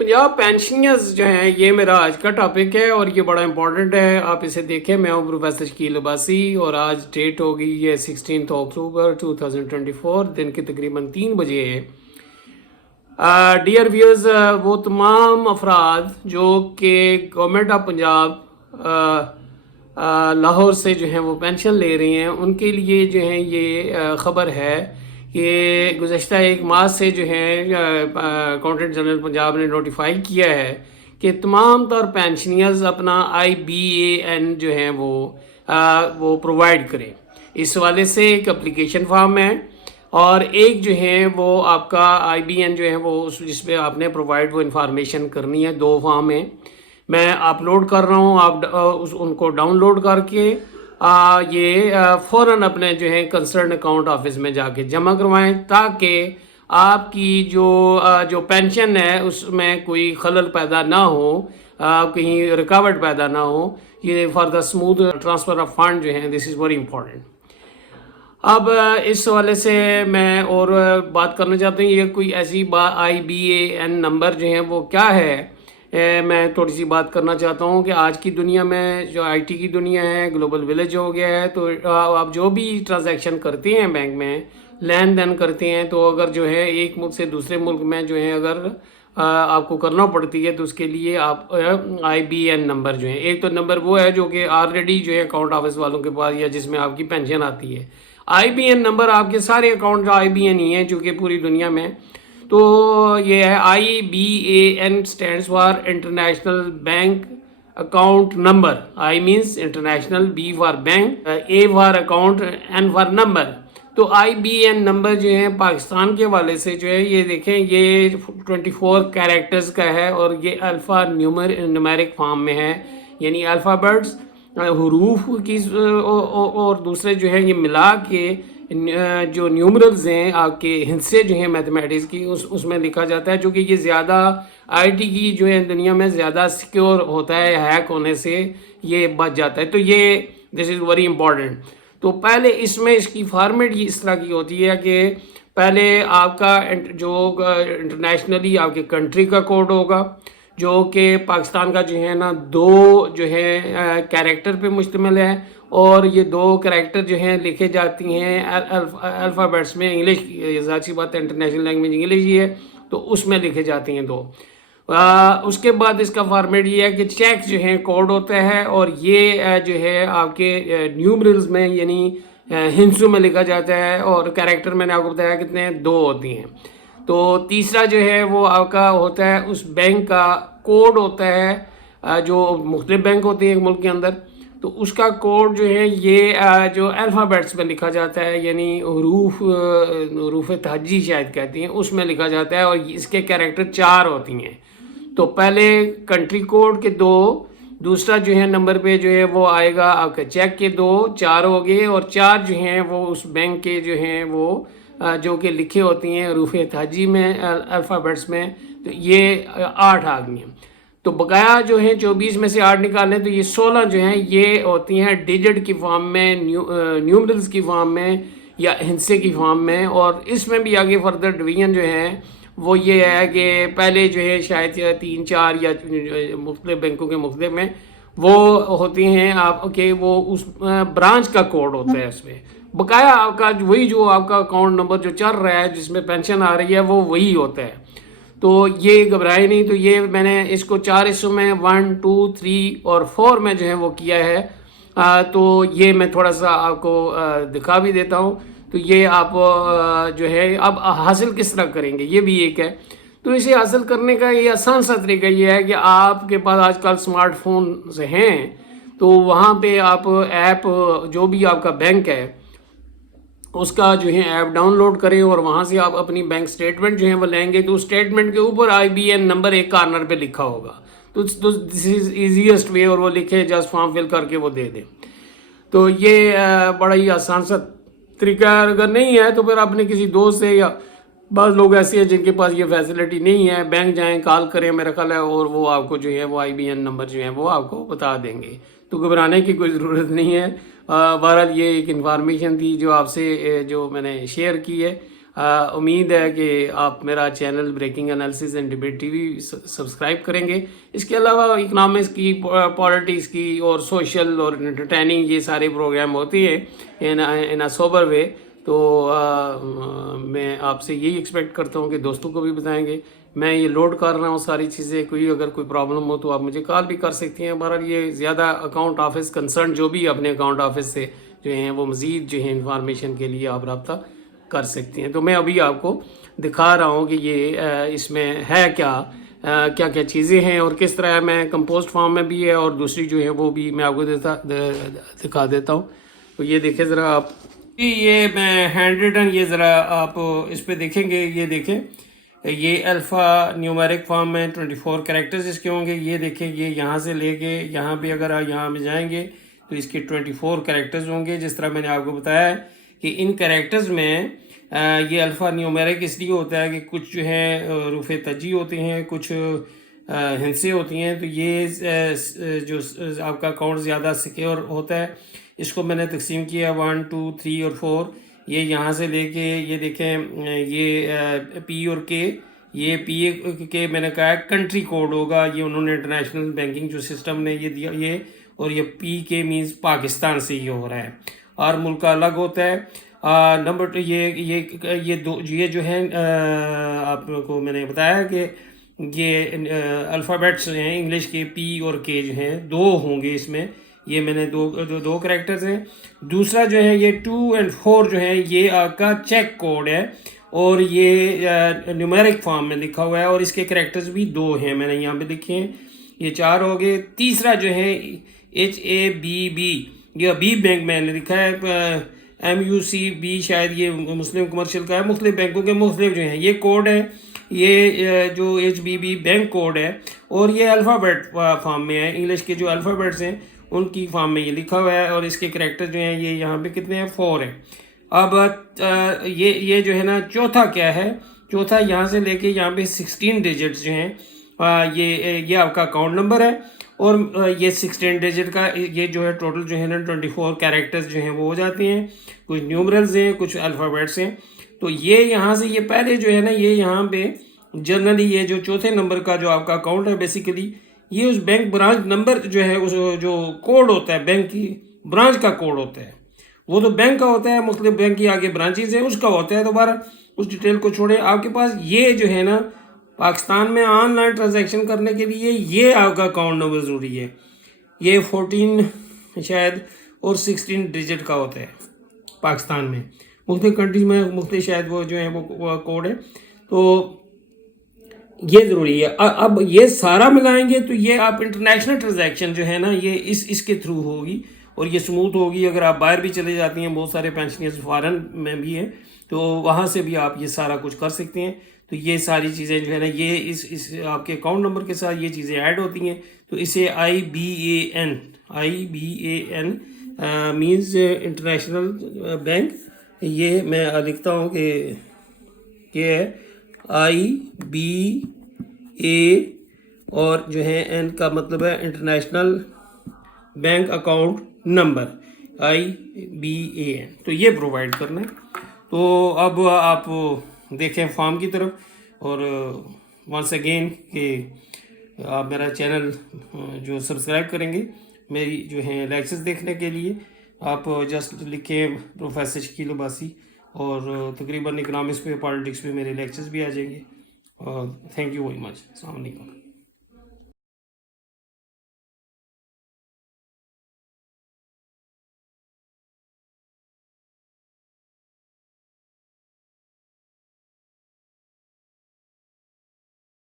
Punjab pensioners जो हैं ये मेरा आज का टॉपिक है और ये बड़ा इंपॉर्टेंट है। आप इसे देखें। मैं हूँ प्रोफेसर शकील अब्बासी और आज डेट हो गई है 16 अक्टूबर 2024, दिन के तकरीबन 3 बजे है। डियर व्यूअर्स, वो तमाम अफराद जो कि गवर्नमेंट ऑफ पंजाब लाहौर से जो हैं वो पेंशन ले रही हैं, उनके लिए जो है ये ख़बर है कि गुज़श्ता एक माह से जो है अकाउंटेंट जनरल पंजाब ने नोटिफाई किया है कि तमाम तौर पेंशनर्स अपना IBAN जो है वो प्रोवाइड करें। इस हवाले से एक एप्लीकेशन फॉर्म है और एक जो है वो आपका IBAN जो है वो जिसमें आपने प्रोवाइड वो इंफॉर्मेशन करनी है। 2 फॉर्म है, मैं अपलोड कर रहा हूँ। आप उनको डाउनलोड करके ये फ़ौरन अपने जो है कंसर्न अकाउंट ऑफिस में जाके जमा करवाएं ताकि आपकी जो पेंशन है उसमें कोई खलल पैदा ना हो, कहीं रुकावट पैदा ना हो। ये for the smooth transfer of fund जो है, दिस इज़ वेरी इंपॉर्टेंट। अब इस हवाले से मैं और बात करना चाहता हूँ, ये कोई ऐसी IBAN नंबर जो है वो क्या है। मैं थोड़ी सी बात करना चाहता हूँ कि आज की दुनिया में जो IT की दुनिया है, ग्लोबल विलेज हो गया है, तो आप जो भी ट्रांजैक्शन करते हैं बैंक में, लेन देन करते हैं, तो अगर जो है एक मुल्क से दूसरे मुल्क में जो है अगर आपको करना पड़ती है तो उसके लिए आप IBAN नंबर जो है, एक तो नंबर वो है जो कि ऑलरेडी जो है अकाउंट ऑफिस वालों के पास या जिसमें आपकी पेंशन आती है। IBAN नंबर आपके सारे अकाउंट का IBAN ही है चूँकि पूरी दुनिया में। तो ये है IBAN stands for international bank account number. I means international, B for bank, A for account, N for number. तो IBAN नंबर जो है पाकिस्तान के हवाले से जो है ये देखें, ये 24 कैरेक्टर्स का है और ये अल्फ़ा न्यूमेरिक फॉर्म में है, यानी अल्फ़ाबेट्स हरूफ की और दूसरे जो है ये मिला के जो न्यूमरल्स हैं आपके हिस्से जो हैं मैथमेटिक्स की उसमें लिखा जाता है, जो कि ये ज़्यादा IT की जो है दुनिया में ज़्यादा सिक्योर होता है, हैक होने से ये बच जाता है। तो ये दिस इज़ वेरी इंपॉर्टेंट। तो पहले इसमें इसकी फॉर्मेट ये इस तरह की होती है कि पहले आपका जो इंटरनेशनली आपके कंट्री का कोड होगा, जो कि पाकिस्तान का जो है ना 2 जो है कैरेक्टर पे मुश्तमिल है और ये 2 कैरेक्टर जो हैं लिखे जाती हैं अल्फ़ाबेट्स में। इंग्लिश ज़ाहिर सी बात है, इंटरनेशनल लैंग्वेज इंग्लिश ही है, तो उसमें लिखे जाती हैं 2। उसके बाद इसका फॉर्मेट ये है कि चेक जो है कोड होता है और ये जो है आपके न्यूमरल्स में यानी हिंसों में लिखा जाता है और कैरेक्टर मैंने आपको बताया कितने 2 होती हैं। तो तीसरा जो है वो आपका होता है उस बैंक का कोड होता है, जो मुख्तलिफ बैंक होते हैं एक मुल्क के अंदर, तो उसका कोड जो है ये जो अल्फ़ाबेट्स में लिखा जाता है, यानी हरूफ तहजी शायद कहती हैं, उसमें लिखा जाता है और इसके कैरेक्टर 4 होती हैं। तो पहले कंट्री कोड के 2, दूसरा जो है नंबर पे जो है वो आएगा आपका चेक के 2, 4 हो गए और 4 जो हैं वो उस बैंक के जो हैं वो जो कि लिखे होती हैं हरूफ तहजी में अल्फ़ाबेट्स में, तो ये 8 आ गई हैं। तो बकाया जो है 24 में से 8 निकालें तो ये 16 जो हैं ये होती हैं डिजिट की फॉर्म में, न्यूमरल्स की फॉर्म में या हिस्से की फॉर्म में। और इसमें भी आगे फर्दर डिवीजन जो है वो ये है कि पहले जो है शायद 3-4 या मुख्तलिफ बैंकों के मुख्तलिफ में वो होती हैं आपके वो उस ब्रांच का कोड होता है उसमें। बकाया आपका वही जो आपका अकाउंट नंबर जो चल रहा है जिसमें पेंशन आ रही है वो वही होता है। तो ये घबराए नहीं। तो ये मैंने इसको 4 हिस्सों में 1, 2, 3 और 4 में जो है वो किया है। तो ये मैं थोड़ा सा आपको दिखा भी देता हूँ। तो ये आप जो है अब हासिल किस तरह करेंगे ये भी एक है। तो इसे हासिल करने का ये आसान सा तरीका ये है कि आपके पास आजकल स्मार्टफोन से हैं, तो वहाँ पे आप ऐप जो भी आपका बैंक है उसका जो है ऐप डाउनलोड करें और वहाँ से आप अपनी बैंक स्टेटमेंट जो है वो लेंगे। तो स्टेटमेंट के ऊपर IBAN नंबर एक कॉर्नर पे लिखा होगा, तो दिस इज़ ईजीएस्ट वे, और वो लिखे जस्ट फॉर्म फिल करके वो दे दें। तो ये बड़ा ही आसान सा तरीका है। अगर नहीं है तो फिर अपने किसी दोस्त से, या बाज़ लोग ऐसे हैं जिनके पास ये फैसिलिटी नहीं है, बैंक जाएं, कॉल करें मेरा ख्याल है, और वो आपको जो है वो IBAN नंबर जो है वो आपको बता देंगे। तो घबराने की कोई ज़रूरत नहीं है। बहरहाल ये एक इन्फॉर्मेशन थी जो आपसे जो मैंने शेयर की है। امید ہے کہ آپ میرا channel breaking analysis and debate T V subscribe کریں گے. اس کے علاوہ اکنامکس کی، پالیٹکس کی اور سوشل اور انٹرٹیننگ یہ سارے پروگرام ہوتے ہیں ان اے سوبر وے. تو میں آپ سے یہی ایکسپیکٹ کرتا ہوں کہ دوستوں کو بھی بتائیں گے. میں یہ لوڈ کر رہا ہوں ساری چیزیں، اگر کوئی پرابلم ہو تو آپ مجھے کال بھی کر سکتی ہیں. بہرحال یہ زیادہ اکاؤنٹ آفس کنسرن جو بھی اپنے اکاؤنٹ آفس سے جو ہیں وہ مزید جو ہیں انفارمیشن کے لیے آپ رابطہ کر سکتی ہیں. تو میں ابھی آپ کو دکھا رہا ہوں کہ یہ اس میں ہے کیا کیا چیزیں ہیں اور کس طرح میں کمپوسٹ فارم میں بھی ہے اور دوسری جو ہے وہ بھی میں آپ کو دکھا دیتا ہوں. تو یہ دیکھیں ذرا آپ، یہ میں ہینڈ ریٹن، یہ ذرا آپ اس پہ دیکھیں گے. یہ دیکھیں، یہ الفا نیومیرک فارم میں 24 کریکٹرز اس کے ہوں گے. یہ دیکھیں، یہ یہاں سے لے کے یہاں پہ اگر آپ یہاں پہ جائیں گے تو اس کے 24 کریکٹرز ہوں گے. جس طرح میں نے آپ کو بتایا ہے کہ ان کریکٹرز میں یہ الفا نیومیرک اس لیے ہوتا ہے کہ کچھ جو ہے حروف تجی ہوتے ہیں، کچھ ہندسے ہوتی ہیں. تو یہ جو آپ کا اکاؤنٹ زیادہ سیکیور ہوتا ہے. اس کو میں نے تقسیم کیا 1 2 3 اور 4. یہ یہاں سے لے کے یہ دیکھیں، یہ پی اور کے، یہ پی کے میں نے کہا ہے کنٹری کوڈ ہوگا. یہ انہوں نے انٹرنیشنل بینکنگ جو سسٹم نے یہ دیا یہ، اور یہ پی کے مینز پاکستان سے یہ ہو رہا ہے اور ملک کا الگ ہوتا ہے. نمبر 2 یہ جو ہے آپ کو میں نے بتایا کہ یہ الفابیٹس ہیں انگلش کے، پی اور کے جو ہیں 2 ہوں گے اس میں. یہ میں نے دو کریکٹرز ہیں. دوسرا جو ہے یہ 2 اور 4 جو ہے یہ آپ کا چیک کوڈ ہے اور یہ نیومیرک فارم میں لکھا ہوا ہے اور اس کے کریکٹرز بھی 2 ہیں، میں نے یہاں پہ لکھے ہیں. یہ 4 ہو گئے. تیسرا جو ہے HABB، یہ بی بینک میں نے لکھا ہے. MUCB شاید یہ مسلم کمرشل کا ہے. مختلف بینکوں کے مختلف جو ہیں یہ کوڈ ہے. یہ جو HBB بینک کوڈ ہے اور یہ الفابیٹ فارم میں ہے. انگلش کے جو الفابیٹس ہیں ان کی فارم میں یہ لکھا ہوا ہے اور اس کے کریکٹر جو ہیں یہ یہاں پہ کتنے ہیں، 4 ہیں. اب یہ جو ہے نا چوتھا کیا ہے، چوتھا یہاں سے لے کے یہاں پہ 16 ڈیجٹس جو ہیں یہ آپ کا اکاؤنٹ نمبر ہے. اور یہ 16 ڈیجٹ کا یہ جو ہے ٹوٹل جو ہے نا 24 کریکٹرز جو ہیں وہ ہو جاتے ہیں. کچھ نیومرلز ہیں، کچھ الفابیٹس ہیں. تو یہ یہاں سے یہ پہلے جو ہے نا یہ یہاں پہ جنرلی یہ جو چوتھے نمبر کا جو آپ کا اکاؤنٹ ہے بیسیکلی یہ اس بینک برانچ نمبر جو ہے، اس جو کوڈ ہوتا ہے بینک کی برانچ کا کوڈ ہوتا ہے، وہ تو بینک کا ہوتا ہے، مختلف بینک کی آگے برانچز ہیں اس کا ہوتا ہے. دوبارہ اس ڈیٹیل کو چھوڑیں، آپ کے پاس یہ جو ہے نا پاکستان میں آن لائن ٹرانزیکشن کرنے کے لیے یہ آپ کا اکاؤنٹ نمبر ضروری ہے. یہ 14 شاید اور 16 ڈیجٹ کا ہوتا ہے پاکستان میں. مختلف کنٹریز میں مختلف شاید وہ جو ہیں وہ کوڈ ہے. تو یہ ضروری ہے. اب یہ سارا ملائیں گے تو یہ آپ انٹرنیشنل ٹرانزیکشن جو ہے نا یہ اس کے تھرو ہوگی اور یہ سموتھ ہوگی. اگر آپ باہر بھی چلے جاتی ہیں، بہت سارے پینشنرز فارن میں بھی ہیں تو وہاں سے بھی آپ یہ سارا کچھ کر سکتے ہیں. تو یہ ساری چیزیں جو ہے نا یہ اس آپ کے اکاؤنٹ نمبر کے ساتھ یہ چیزیں ایڈ ہوتی ہیں. تو اسے IBAN مینز انٹرنیشنل بینک. یہ میں لکھتا ہوں کہ یہ IBA اور جو ہے N کا مطلب ہے international bank account number IBAN. تو یہ پرووائڈ کرنا ہے. تو اب آپ دیکھیں فارم کی طرف. اور ونس اگین کہ آپ میرا چینل جو سبسکرائب کریں گے میری جو ہیں لیکچرز دیکھنے کے لیے، آپ جسٹ لکھیں پروفیسر شکیل عباسی اور تقریباً اکنامکس پہ، پالیٹکس پہ میرے لیکچرز بھی آ جائیں گے. Thank you very much. السلام علیکم.